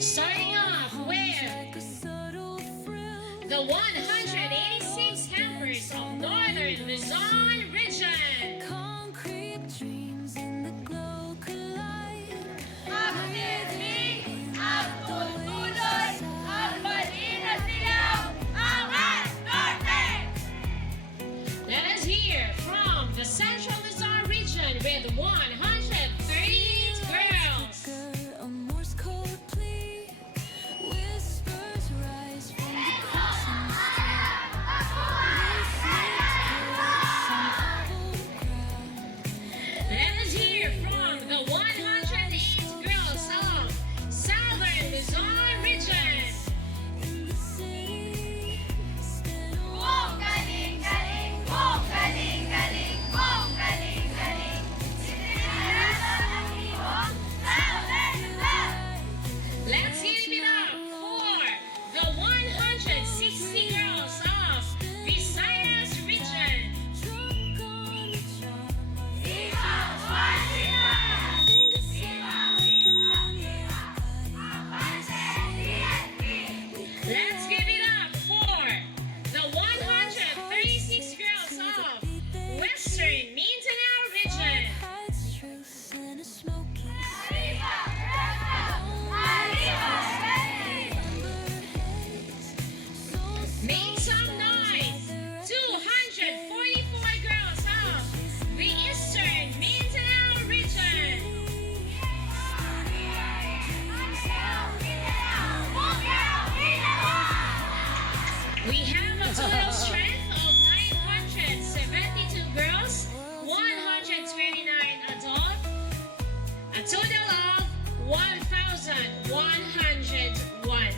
Starting off with the 186 campers of Northern Luzon region. Concrete dreams in the glow collide. Magdirling ang tutuloy ang Balina Silaw, Angat Norte! Let us hear from the Central Luzon region with 138 girls. A Morse code plea. Whispers rise from the crossing street. Let us hear from the 108 girls of Southern Luzon region. In the city, stand Kung galing-galing, kung galing-galing, kung galing-galing, sinilala ng iyong Southern. Let's give it up for the 160 girls of Visayas region. drunk on the charm. Ikaw, Swazina! Think the same like the money Let's give it up for the 136 girls of Western Mindanao region. hides truth in a smoky Arriba, Arriba, Make some noise! 244 girls of the Eastern Mindanao region. We have a total strength of 972 girls, 129 adults, a total of 1,101.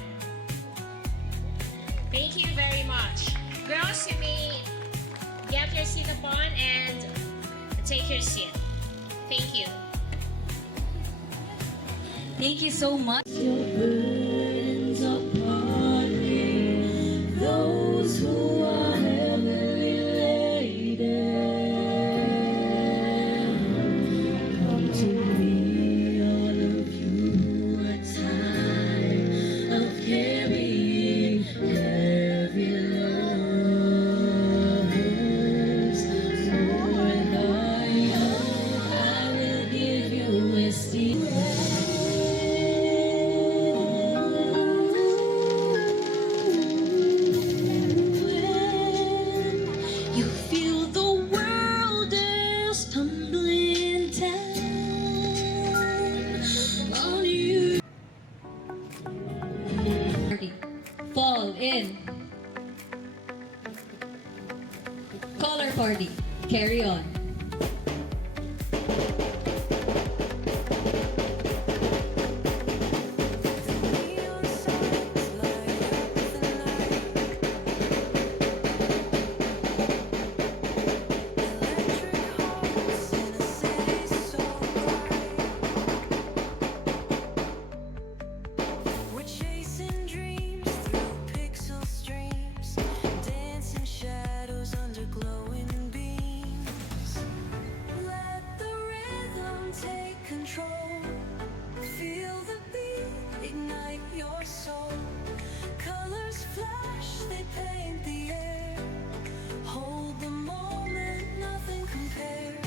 Thank you very much. Girls, you may get your seat upon and take your seat. Thank you. Thank you so much. your burdens upon me, those who are heavily laden. Come to me, all of you who are tired of carrying heavy loads. For I will give you esteem. You feel the world is tumbling down on you. Fall in. Color party. Carry on. Neon signs light up the night. Electric hearts in a city so bright. We're chasing dreams through pixel streams, dancing shadows under glowing beams. Let the rhythm take control. Feel the beat, ignite your soul. Colors flash, they paint the air. Hold the moment, nothing compares.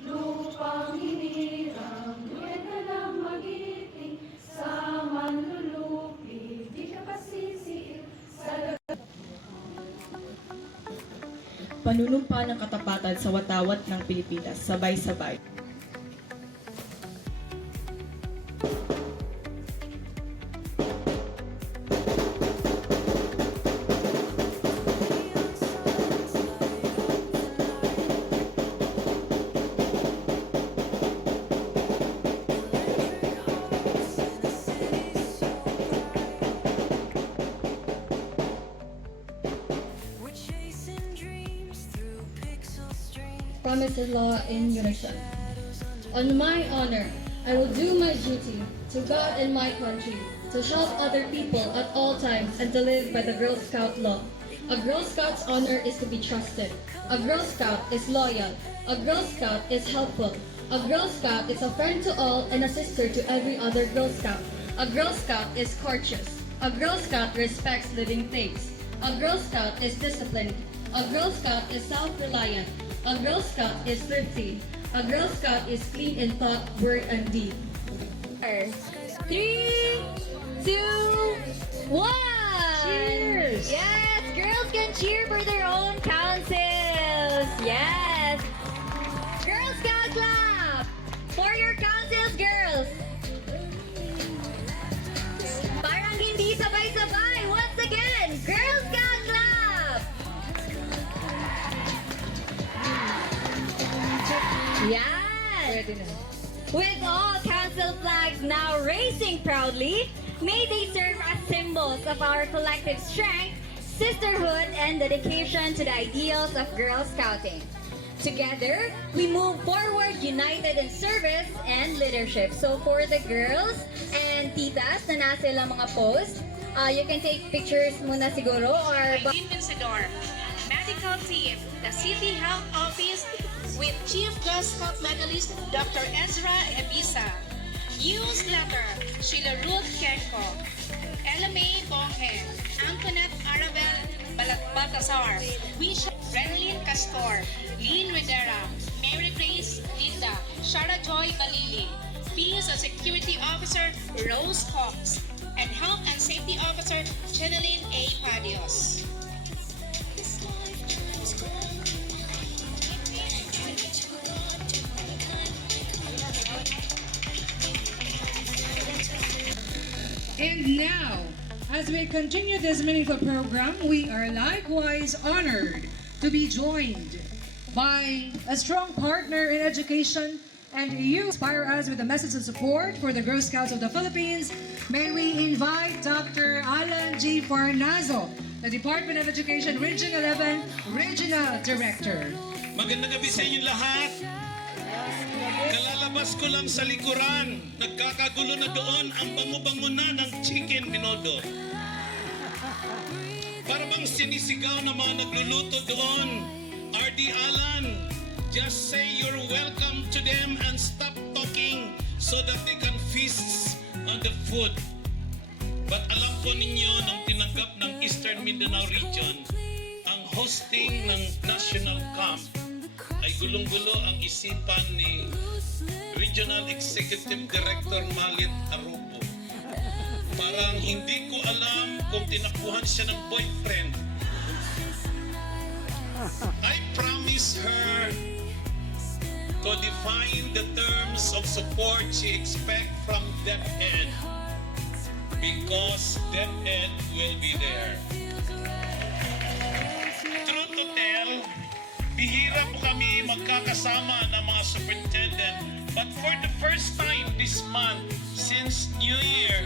Lupang hinirang, ngunit ka lang magiting, sa manlulupi, di ka pasisiil, sa Panunumpa ng katapatan sa watawat ng Pilipinas, sabay-sabay. Neon signs light up the night. Electric hearts in a city so bright. We're chasing dreams through pixel streams. Promised law in unison. On my honor, I will do my duty to God and my country, to help other people at all times and to live by the Girl Scout law. A Girl Scout's honor is to be trusted. A Girl Scout is loyal. A Girl Scout is helpful. A Girl Scout is a friend to all and a sister to every other Girl Scout. A Girl Scout is courteous. A Girl Scout respects living things. A Girl Scout is disciplined. A Girl Scout is self-reliant. A Girl Scout is thrifty. A Girl Scout is clean in thought, word, and deed. 3, 2, 1. Cheers! Yes, girls can cheer for their own councils. Yes. Girl Scout clap for your councils, girls. Parang hindi sabay-sabay. Once again, Girl Scout clap. Yes. With all council flags now raising proudly, may they serve as symbols of our collective strength, sisterhood, and dedication to the ideals of Girl Scouting. Together, we move forward united in service and leadership. So for the girls and titas na nasa ilang mga post, you can take pictures muna siguro or... Eileen Vencedor, medical team, the City Health Office with Chief Girl Scout medalist Dr. Ezra Ebisa, newsletter Sheila Ruth Kenko, Ella May Bonghe, Antoinette Arabel Baltasar, Wisha Renalyn Castor, Lynn Rivera, Mary Grace Linda, Shara Joy Balili, Peace and Security Officer Rose Cox, and Health and Safety Officer Jeneline A. Padios. And now, as we continue this meaningful program, we are likewise honored to be joined by a strong partner in education, and you inspire us with a message of support for the Girl Scouts of the Philippines. May we invite Dr. Alan G. Farnazo, the Department of Education Region 11 Regional Director. Magandang gabi sa inyo lahat. Kalalabas ko lang sa likuran. Nagkakagulo na doon ang bango-bango na ng chicken minodo. Para bang sinisigaw na mga nagluluto doon. RD Alan, just say you're welcome to them and stop talking so that they can feast on the food. But alam po ninyo, nang tinanggap ng Eastern Mindanao Region ang hosting ng National Camp, ay gulong-gulo ang isipan ni Regional Executive Director Malit Arubo. Parang hindi ko alam kung tinakbuhan siya ng boyfriend. I promise her to define the terms of support she expects from DepEd because DepEd will be there. Truth to tell, bihira po kami magkakasama ng mga superintendent, but for the first time this month, since New Year,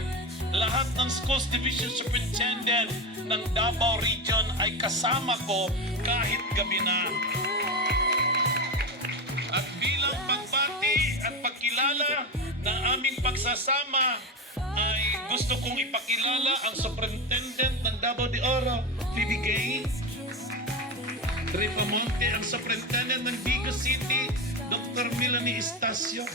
lahat ng schools division superintendent ng Davao Region ay kasama ko kahit gabi na. At bilang pagbati at pagkilala ng aming pagsasama, ay gusto kong ipakilala ang superintendent ng Davao de Oro, Phoebe Gay, Ripamonte, ang superintendent ng Vigo City, Dr. Melanie Estacio.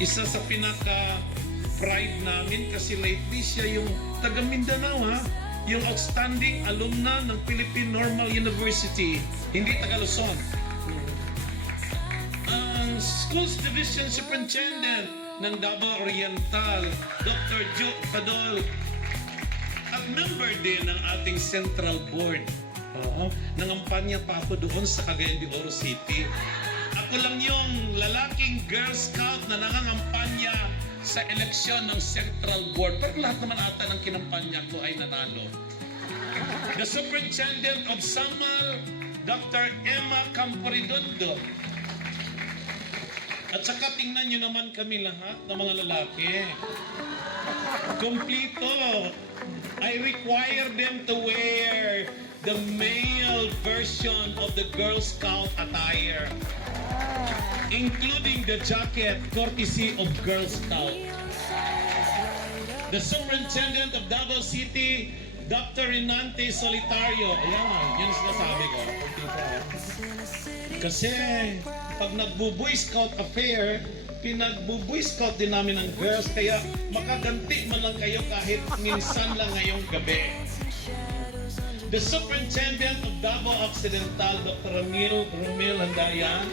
Isa sa pinaka-pride namin kasi lately siya yung taga Mindanao, ha? Yung outstanding alumna ng Philippine Normal University, hindi taga Luzon. Ang Schools Division Superintendent ng Davao Oriental, Dr. Joe Cadol, at member din ng ating Central Board. Nangampanya pa ako doon sa Cagayan de Oro City. Ako lang yung lalaking Girl Scout na nangangampanya sa eleksyon ng Central Board. Pero lahat naman ata ng kinampanya ko ay nanalo. The Superintendent of Sangmal, Dr. Emma Camporidondo. At saka tingnan nyo naman kami lahat ng mga lalaki. Kompleto. I require them to wear the male version of the Girl Scout attire, including the jacket courtesy of Girl Scout. The Superintendent of Davao City, Dr. Renante Solitario. Ayan, yun ang sinasabi ko. Kasi pag nagbo-Boy Scout affair, pinagbo-Boy Scout din namin ang girls, kaya makaganti man lang kayo kahit minsan lang ngayong gabi. The Superintendent of Davao Occidental, Dr. Romil Handayan.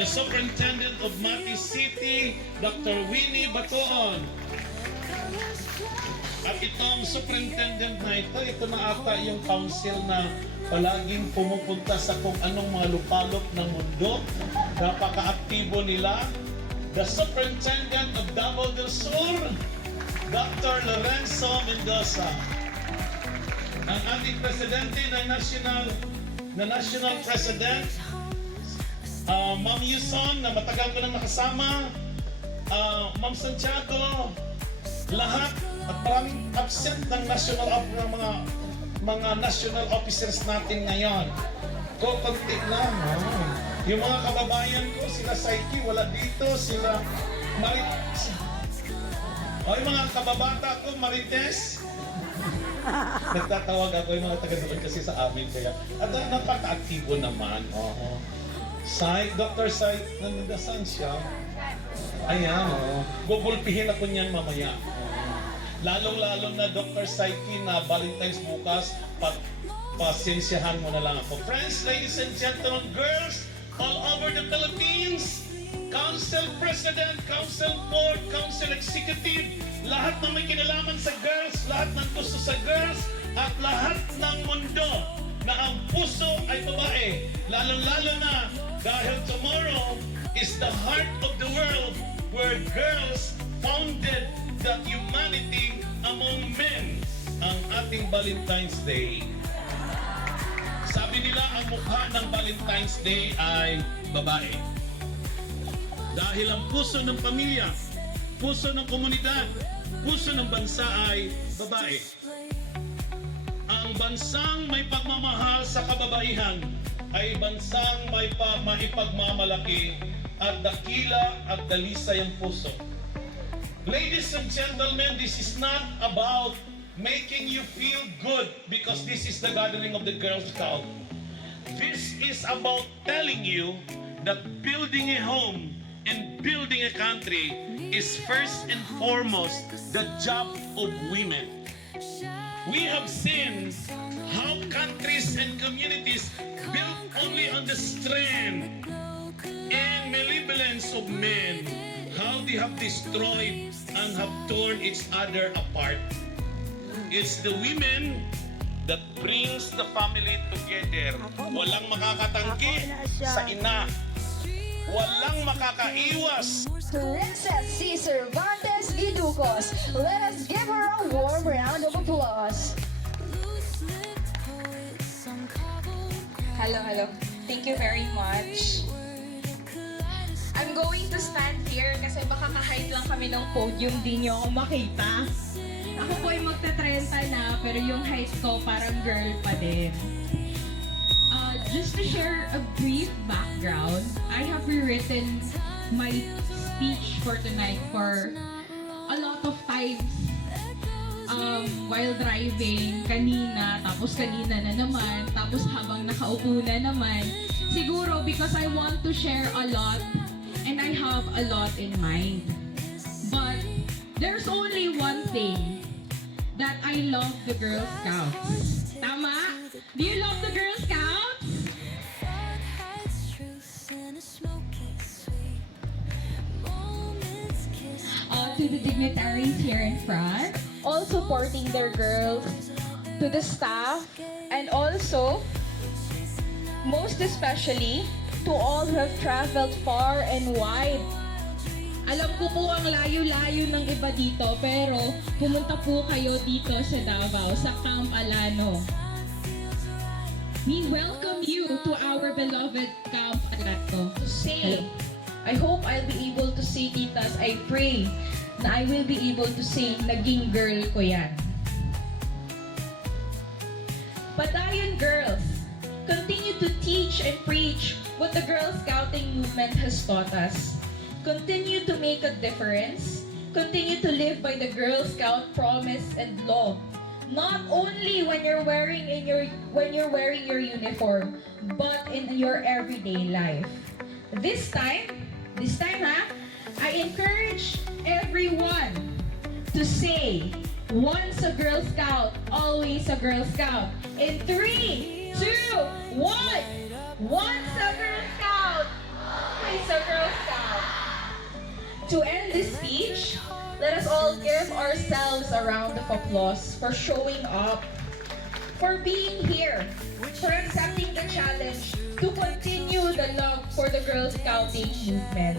The Superintendent of Mati City, Dr. Winnie Batoon. At itong superintendent na ito na ata yung council na palaging pumupunta sa kung anong mga lupalop ng mundo. Napaka-aktibo nila. The Superintendent of Davao del Sur, Dr. Lorenzo Mendoza. Ang ating presidente ng national president, Ma'am Yuson, na matagal ko nang nakasama, Ma'am Santiago, lahat at maraming absent ng mga national officers natin ngayon. Konti lang. Yung mga kababayan ko, sila Saiki, wala dito, sila Marites. Yung mga kababata ko, Marites. Nagtatawag ako yung mga taga-doon kasi sa amin kaya. At napaka-aktibo naman. Dr. Saik, nandasan siya. Ayan, gugulpihin ako niyan mamaya. Lalong-lalo na Dr. Saiki na Valentine's bukas, pasensyahan mo na lang ako. Friends, ladies and gentlemen, girls all over the Philippines, Council President, Council Board, Council Executive, lahat na may kinalaman sa girls, lahat ng gusto sa girls, at lahat ng mundo na ang puso ay babae. Lalong-lalo na dahil tomorrow is the heart of the world where girls founded the humanity among men, ang ating Valentine's Day. Sabi nila ang mukha ng Valentine's Day ay babae. Dahil ang puso ng pamilya, puso ng komunidad, puso ng bansa ay babae. Ang bansang may pagmamahal sa kababaihan ay bansang may maipagmamalaki at dakila at dalisay ang puso. Ladies and gentlemen, this is not about making you feel good because this is the gathering of the Girl Scout. This is about telling you that building a home and building a country is first and foremost the job of women. We have seen how countries and communities built only on the strength and malevolence of men, how they have destroyed and have torn each other apart. It's the women that brings the family together. Walang makakatanggi sa ina. Walang makakaiwas. Princess C. Cervantes Giducos. Let us give her a warm round of applause. Hello. Thank you very much. I'm going to stand here kasi baka ka-height lang kami ng podium, di nyo ako makita. Ako po ay magta-30 na, pero yung height ko parang girl pa din. Just to share a brief background, I have rewritten my speech for tonight for a lot of times while driving, kanina na naman, tapos habang nakaupo na naman. Siguro because I want to share a lot and I have a lot in mind. But there's only one thing, that I love the Girl Scouts. Tama? Do you love the Girl Scouts? To the dignitaries here in front, All supporting their girls, to the staff, and also, most especially, to all who have traveled far and wide. alam ko po ang layo-layo ng iba dito, pero pumunta po kayo dito sa Davao, sa Camp Alano. We welcome you to our beloved Camp Alano. Say, I hope I'll be able to say, titas, I pray na I will be able to say, naging girl ko yan. Padayon girls, continue to teach and preach what the Girl Scouting movement has taught us. Continue to make a difference. Continue to live by the Girl Scout promise and law. not only when you're wearing your uniform, but in your everyday life. This time, I encourage everyone to say, once a Girl Scout, always a Girl Scout. In 3, 2, 1. Once a Girl Scout, always a Girl Scout. To end this speech, let us all give ourselves a round of applause for showing up, for being here, for accepting the challenge to continue the love for the Girl Scouting movement.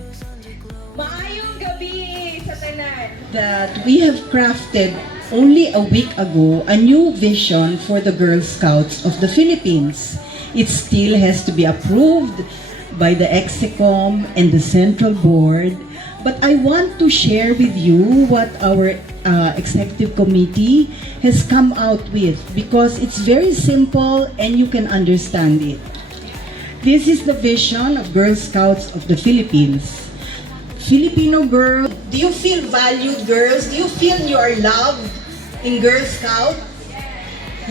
Maayong gabi sa tanan! That we have crafted only a week ago a new vision for the Girl Scouts of the Philippines. It still has to be approved by the EXICOM and the Central Board, but I want to share with you what our executive committee has come out with, because it's very simple and you can understand it. This is the vision of Girl Scouts of the Philippines. Filipino girl, do you feel valued, girls? Do you feel you are loved in Girl Scout?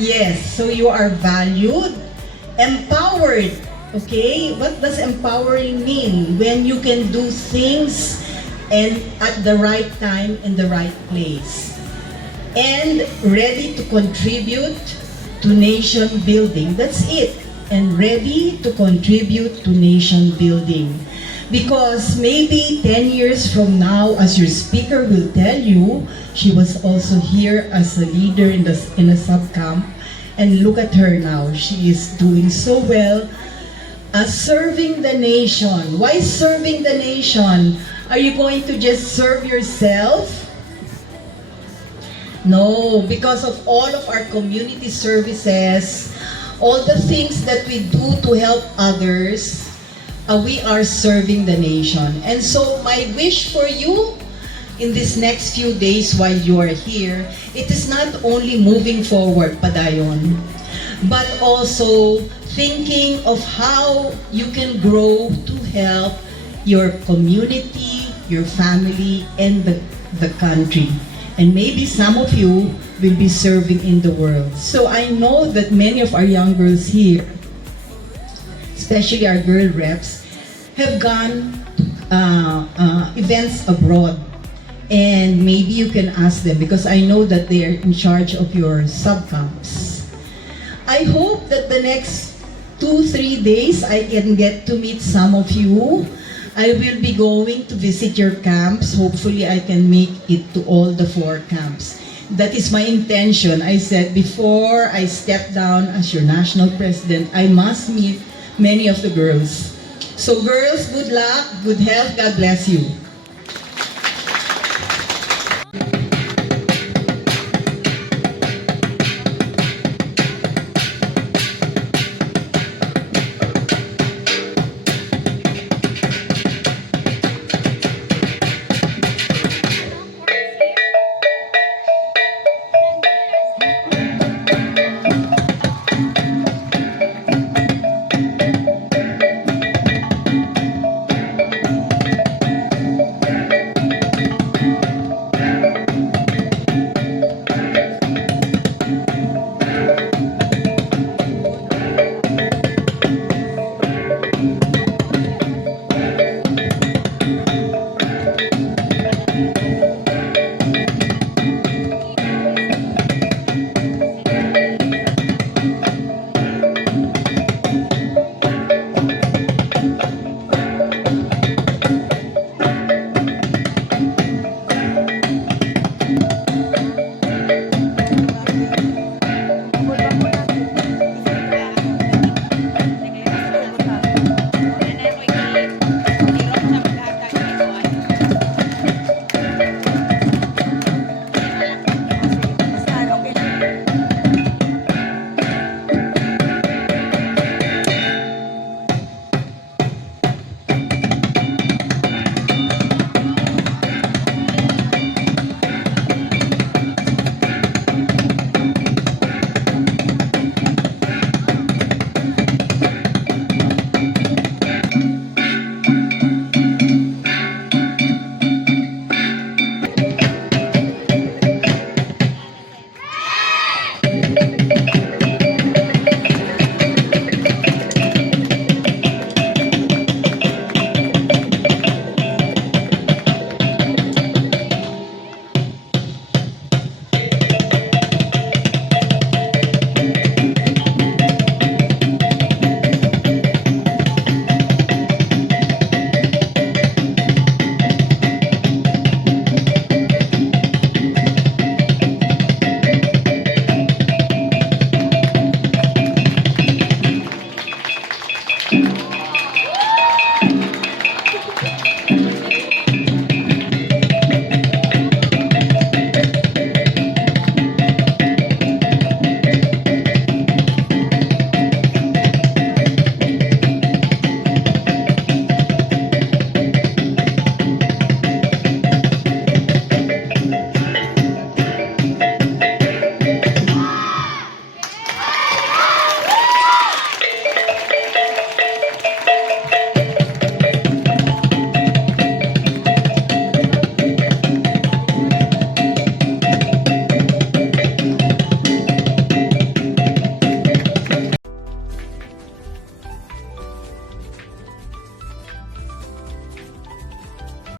Yes, so you are valued, empowered. Okay, what does empowering mean? When you can do things and at the right time in the right place, and ready to contribute to nation building. That's it. And ready to contribute to nation building. Because maybe 10 years from now, as your speaker will tell you, she was also here as a leader in a sub-camp. And look at her now. She is doing so well as serving the nation. Why serving the nation? Are you going to just serve yourself? No, because of all of our community services, all the things that we do to help others, we are serving the nation. And so my wish for you in these next few days while you are here, it is not only moving forward, Padayon, but also thinking of how you can grow to help your community, your family, and the country. And maybe some of you will be serving in the world. So I know that many of our young girls here, especially our girl reps, have gone to events abroad. And maybe you can ask them, because I know that they are in charge of your sub-camps. I hope that the next 2-3 days I can get to meet some of you. I will be going to visit your camps. Hopefully I can make it to all the 4 camps. That is my intention. I said before I step down as your national president, I must meet many of the girls. So girls, good luck, good health, God bless you.